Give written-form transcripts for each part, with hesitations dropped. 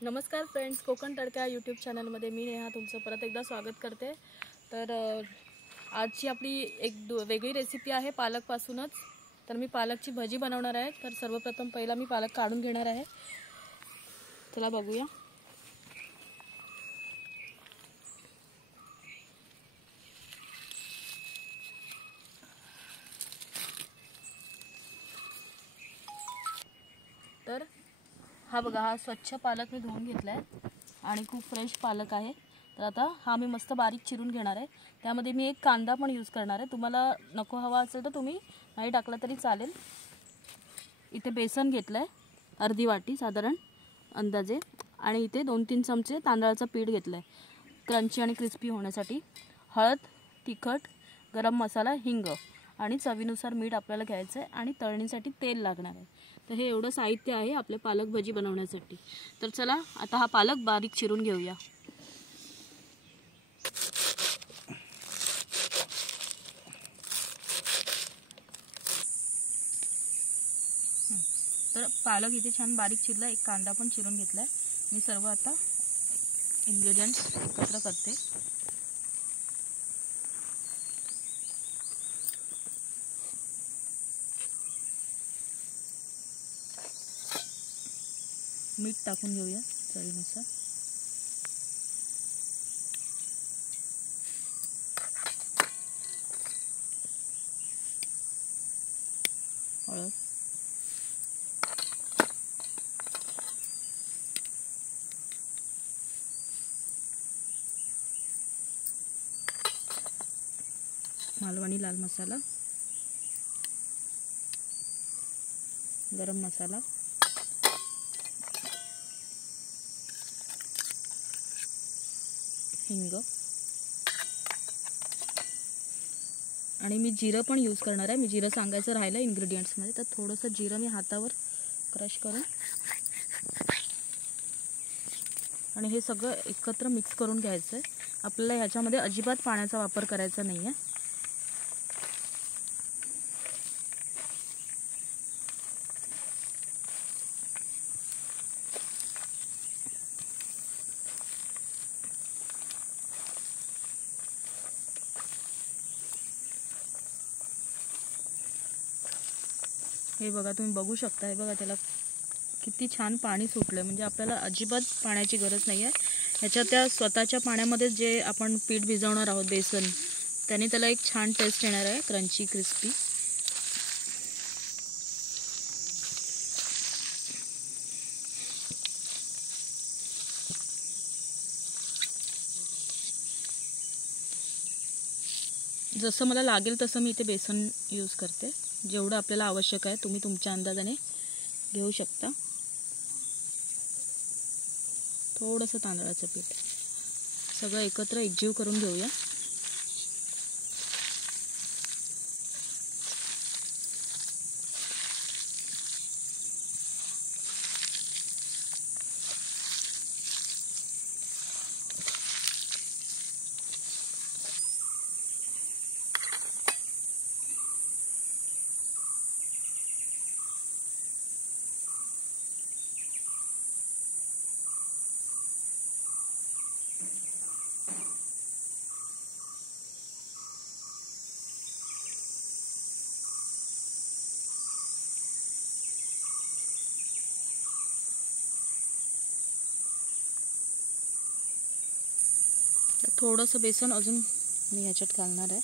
नमस्कार फ्रेंड्स, कोकण तडका यूट्यूब चॅनलमध्ये मी नेहा तुमचं परत एकदा स्वागत करते। तर आजची आपली वेगळी रेसिपी आहे पालकपासूनच। तर मी पालकची भजी बनवणार आहे। तर सर्वप्रथम पहिला मी पालक काढून घेणार आहे। चला बघूया। तर हा बघा, हा स्वच्छ पालक मी धुवून घेतलाय आणि खूप फ्रेश पालक आहे। तर आता हा मी मस्त बारीक चिरून घेणार आहे। त्यामध्ये मी एक कांदा पण यूज करणार आहे। तुम्हाला नको हवा असेल तर तुम्ही नाही टाकला तरी चालेल। इथे बेसन घेतलंय अर्धी वाटी साधारण अंदाजे, आणि इथे 2-3 चमचे तांदळाचं पीठ घेतलंय क्रंची आणि क्रिस्पी होण्यासाठी। हळद, तिखट, गरम मसाला, हिंग आणि चवीनुसार मीठ आपल्याला घ्यायचं आहे आणि तळणीसाठी तेल लागणार आहे। तर हे एवढं साहित्य आहे आपले पालक भजी बनवण्यासाठी। तर चला आता हा पालक बारीक चिरून घेऊया। तर पालक इथे छान बारीक चिरला, एक कांदा पण चिरून घेतलाय। मी सर्व आता इन्ग्रेडियंट्स एकत्र करते। मीठ टाकून घेऊया चवीनुसार। हळद, मालवणी लाल मसाला, गरम मसाला, हिंग आणि मी जिरं पण यूज करणार आहे। मी जिरं सांगायचं राहिलं इन्ग्रेडियंट्समध्ये। तर थोडंसं जिरं मी हातावर क्रश करून आणि हे सगळं एकत्र मिक्स करून घ्यायचं आहे। आपल्याला ह्याच्यामध्ये अजिबात पाण्याचा वापर करायचा नाही आहे। हे बघा, तुम्ही बघू शकता, हे बघा त्याला किती छान पाणी सुटलं। म्हणजे आपल्याला अजिबात पाण्याची गरज नाही आहे। ह्याच्या त्या स्वतःच्या पाण्यामध्ये जे आपण पीठ भिजवणार आहोत बेसन, त्याने त्याला एक छान टेस्ट येणार आहे, क्रंची क्रिस्पी। जसं मला लागेल तसं मी इथे बेसन यूज करते। जेवढं आपल्याला आवश्यक आहे तुम्ही तुमच्या अंदाजाने घेऊ शकता। थोडंसं तांदळाचं पीठ सगळं एकत्र एकजीव करून घेऊया। थोडंसं बेसन अजून मी ह्याच्यात घालणार आहे।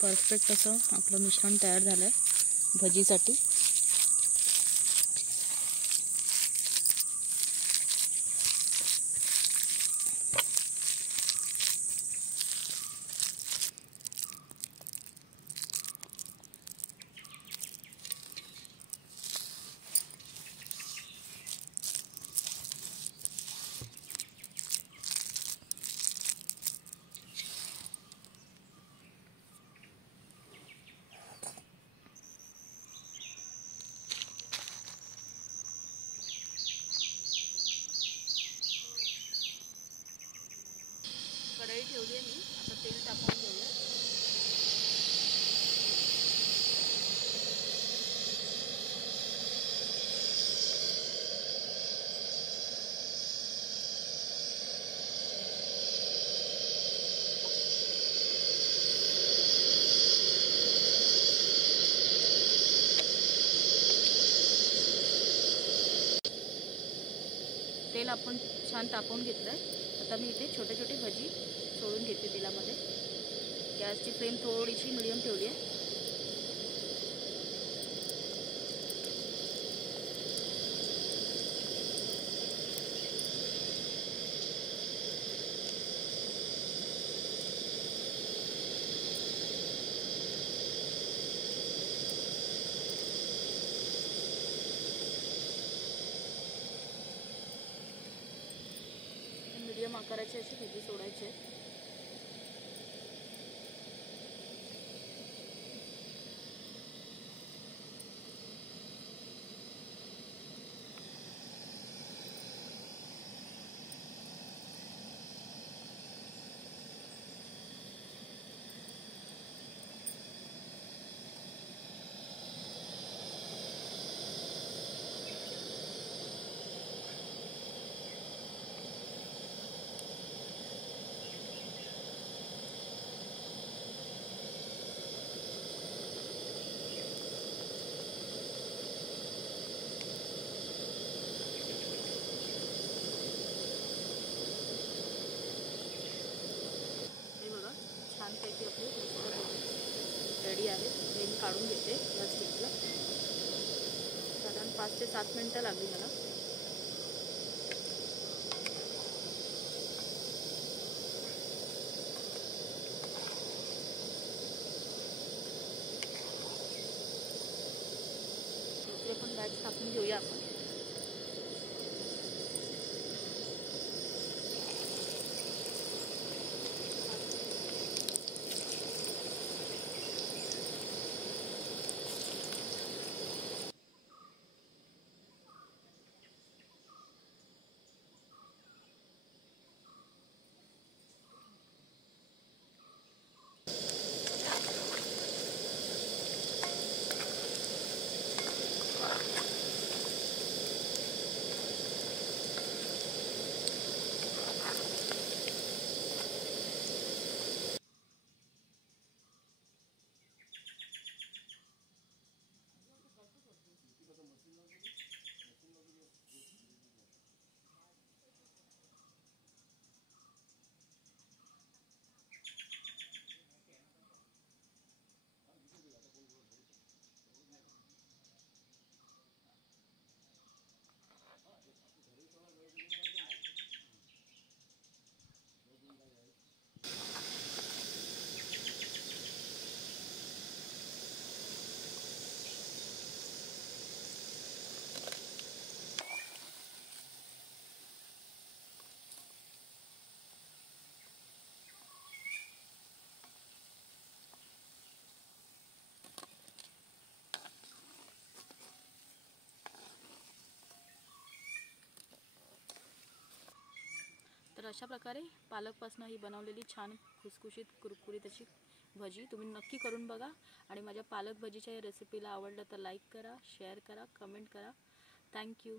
परफेक्ट असं आपलं मिश्रण तयार झालं आहे भजीसाठी। कढई ठेवली आहे मी, आता तेल टाकून घेऊया. तेल आपण छान तापवून घेतलं आहे. आता मी इथे छोटे छोटे भजी सोडून घेते तेलामध्ये. गॅसची फ्लेम थोडीशी मिडियम ठेवली आहे. मीडियम आकाराची अशी भजी सोडायची आहे. छानपैकी आपली मस्त रेडी आहे. हे मी काढून घेते प्लास्टिकला. साधारण 5 ते 7 मिनटं लागली मला. दुसरे पण बॅच टाकून घेऊया आपण. तर अशा प्रकारे पालकपासून ही बनवलेली छान खुसखुशीत कुरकुरीत अशी भजी तुम्ही नक्की करून बघा. आणि माझ्या पालक भजीच्या या रेसिपीला आवडलं तर लाईक करा, शेअर करा, कमेंट करा. थँक्यू.